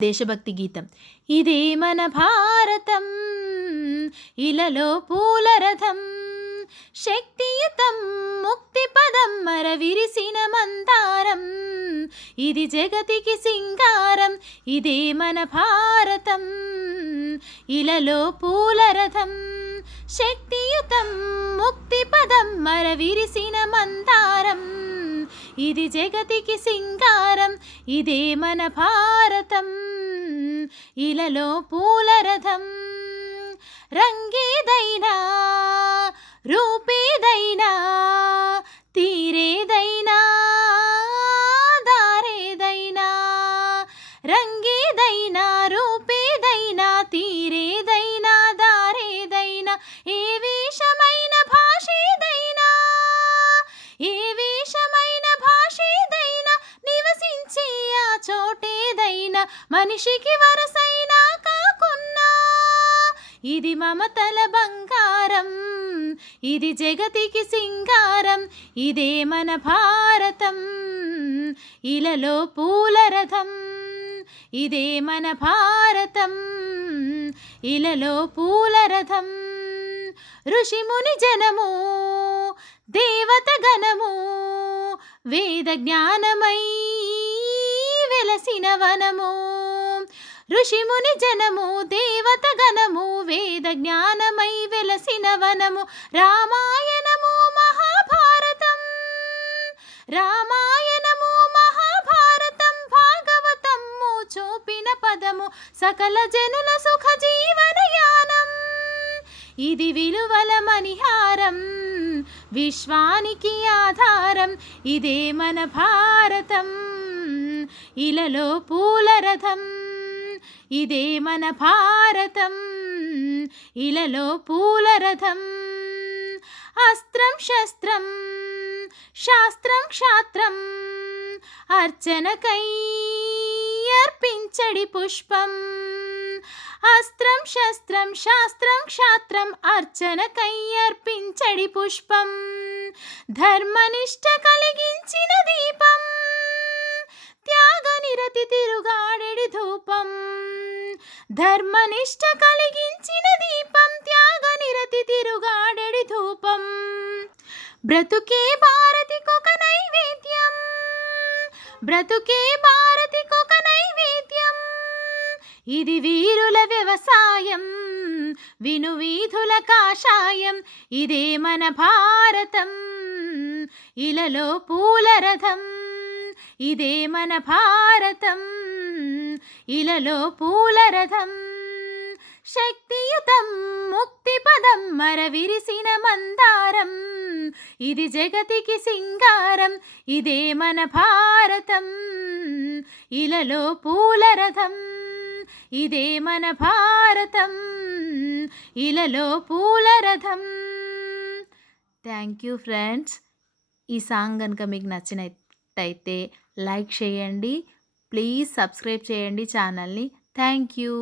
దేశభక్తి గీతం. ఇదే మన భారతం, ఇలలో పూల రథం, శక్తియుతం ముక్తి పదం మరవిరిసిన మందారం, ఇది జగతికి సింగారం. ఇదే మన భారతం, ఇలలో పూల రథం, శక్తియుతం ముక్తి పదం మరవిరిసిన మందారం, ఇది జగతికి సింగారం. ఇదే మన భారతం, ఇలలో పూల రథం. రంగేదైనా రూపేదైనా తీరేదైనా దారేదైనా, రంగేదైనా రూపేదైనా తీరేదైనా దారేదైనా, ఏ వేషమైన భాషేదైనా, ఏ వేషమైన భాషేదైనా, నివసించే ఆ చోటేదైనా, మనిషికి వరసైనా కాకున్నా, ఇది మమతల బంగారం, ఇది జగతికి సింగారం. ఇదే మన భారతం, ఇలలో పూల రథం, ఇదే మన భారతం, ఇలలో పూల రథం. ఋషిముని జనము దేవత గణము, వేద జ్ఞానమై వెలసిన వనము, ఋషిముని జనము దేవత గణము, వేద జ్ఞానమై వెలసిన వనము. రామాయణము మహాభారతం, రామాయణము మహాభారతం, భాగవతము చూపిన పదము, సకల జనుల సుఖ జీవనయానం, ఇది విలువల మణిహారం, విశ్వానికి ఆధారం. ఇదే మన భారతం, ఇలలో పూల రథం, ఇదే మన భారతం, ఇలలో పూల రథం. అస్త్రం శస్త్రం శాస్త్రం క్షాత్రం, అర్చనకై అర్పించడి పుష్పం, అస్త్రం శస్త్రం శాస్త్రం క్షాత్రం, అర్చనకై అర్పించడి పుష్పం, ధర్మనిష్ట కలిగించిన దీపం, త్యాగనిరతి తిరుగాడెడి ధూపం, ధర్మనిష్ట కలిగించిన దీపం, త్యాగనిరతి తిరుగాడెడి ధూపం. బ్రతుకే భారతికొక నైవేద్యం, బ్రతుకే భారతికొక నైవేద్యం, ఇది వీరుల వ్యవసాయం, విను వీధుల కాషాయం. ఇదే మన భారతం, ఇలలో పూల రథం, ఇదే మన భారతం, ఇలలో పూల రథం. శక్తియుతం ముక్తి పదం మరవిరిసిన మందారం, ఇది జగతికి సింగారం. ఇదే మన భారతం, ఇలలో పూల రథం, ఇదే మన భారతం, ఇలలో పూల రథం. Thank you friends. ఈ సాంగ్ కనుక మీకు నచ్చినట్టయితే లైక్ చేయండి, ప్లీజ్ సబ్స్క్రైబ్ చేయండి ఛానల్ని. Thank you.